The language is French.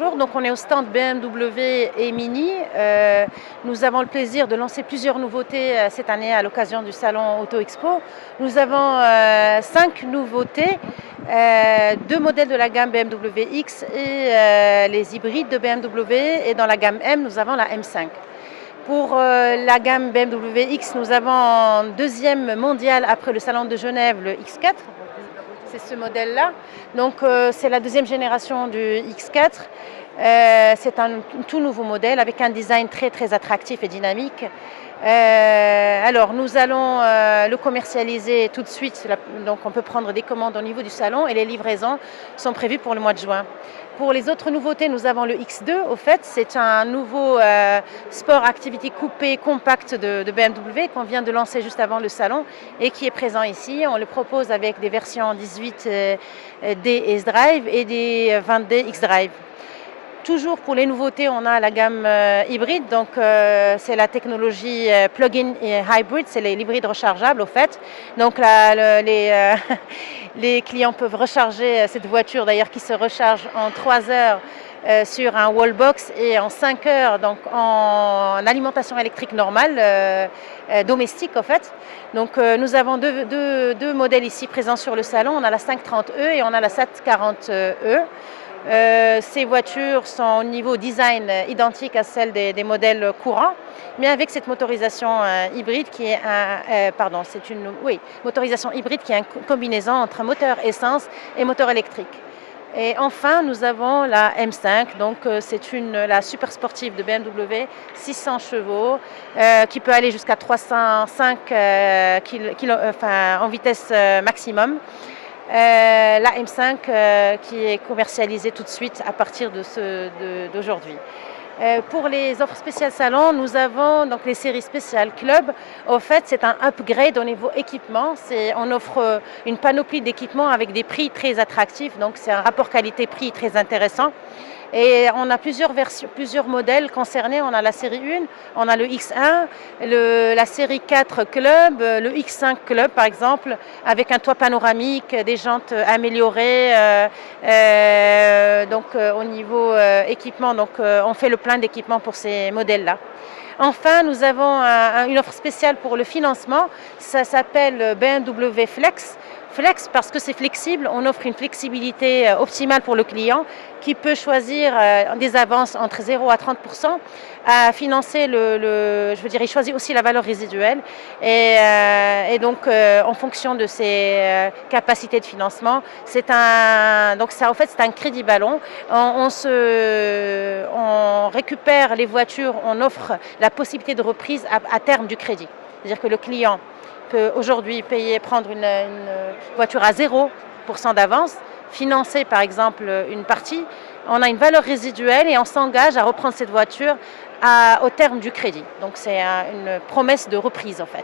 bonjour. Donc on est au stand BMW et Mini. Nous avons le plaisir de lancer plusieurs nouveautés cette année à l'occasion du salon Auto Expo. Nous avons 5 nouveautés, 2 modèles de la gamme BMW X et les hybrides de BMW. Et dans la gamme M, nous avons la M5. Pour la gamme BMW X, nous avons en deuxième mondial après le salon de Genève le X4. C'est ce modèle-là. Donc c'est la deuxième génération du X4. C'est un tout nouveau modèle avec un design très attractif et dynamique. Alors nous allons le commercialiser tout de suite. Donc on peut prendre des commandes au niveau du salon et les livraisons sont prévues pour le mois de juin. Pour les autres nouveautés, nous avons le X2. Au fait, c'est un nouveau sport activity coupé compact de BMW qu'on vient de lancer juste avant le salon et qui est présent ici. On le propose avec des versions 18D S-Drive et des 20D X-Drive. Toujours pour les nouveautés, on a la gamme hybride, donc c'est la technologie plug-in et hybrid, c'est les hybrides rechargeables au fait. Donc les clients peuvent recharger cette voiture d'ailleurs qui se recharge en 3 heures sur un wallbox et en 5 heures donc en alimentation électrique normale, domestique en fait. Donc nous avons deux modèles ici présents sur le salon, on a la 530e et on a la 740e. Ces voitures sont au niveau design identique à celles des modèles courants, mais avec cette motorisation hybride qui est motorisation hybride qui est une combinaison entre moteur essence et moteur électrique. Et enfin, nous avons la M5, donc c'est la super sportive de BMW, 600 chevaux, qui peut aller jusqu'à 305 en vitesse maximum. La M5 qui est commercialisée tout de suite à partir d'aujourd'hui. Pour les offres spéciales salon, nous avons donc les séries spéciales club. Au fait, c'est un upgrade au niveau équipement. On offre une panoplie d'équipements avec des prix très attractifs. Donc c'est un rapport qualité-prix très intéressant. Et on a plusieurs versions, plusieurs modèles concernés. On a la série 1, on a le X1, la série 4 Club, le X5 Club par exemple, avec un toit panoramique, des jantes améliorées. Au niveau équipement, on fait le plein d'équipements pour ces modèles-là. Enfin, nous avons une offre spéciale pour le financement. Ça s'appelle BMW Flex. Flex parce que c'est flexible, on offre une flexibilité optimale pour le client qui peut choisir des avances entre 0 à 30% à financer il choisit aussi la valeur résiduelle et donc en fonction de ses capacités de financement, c'est un crédit ballon. On récupère les voitures, on offre la possibilité de reprise à terme du crédit. C'est-à-dire que le client peut aujourd'hui prendre une voiture à 0% d'avance, financer par exemple une partie, on a une valeur résiduelle et on s'engage à reprendre cette voiture au terme du crédit. Donc c'est une promesse de reprise en fait.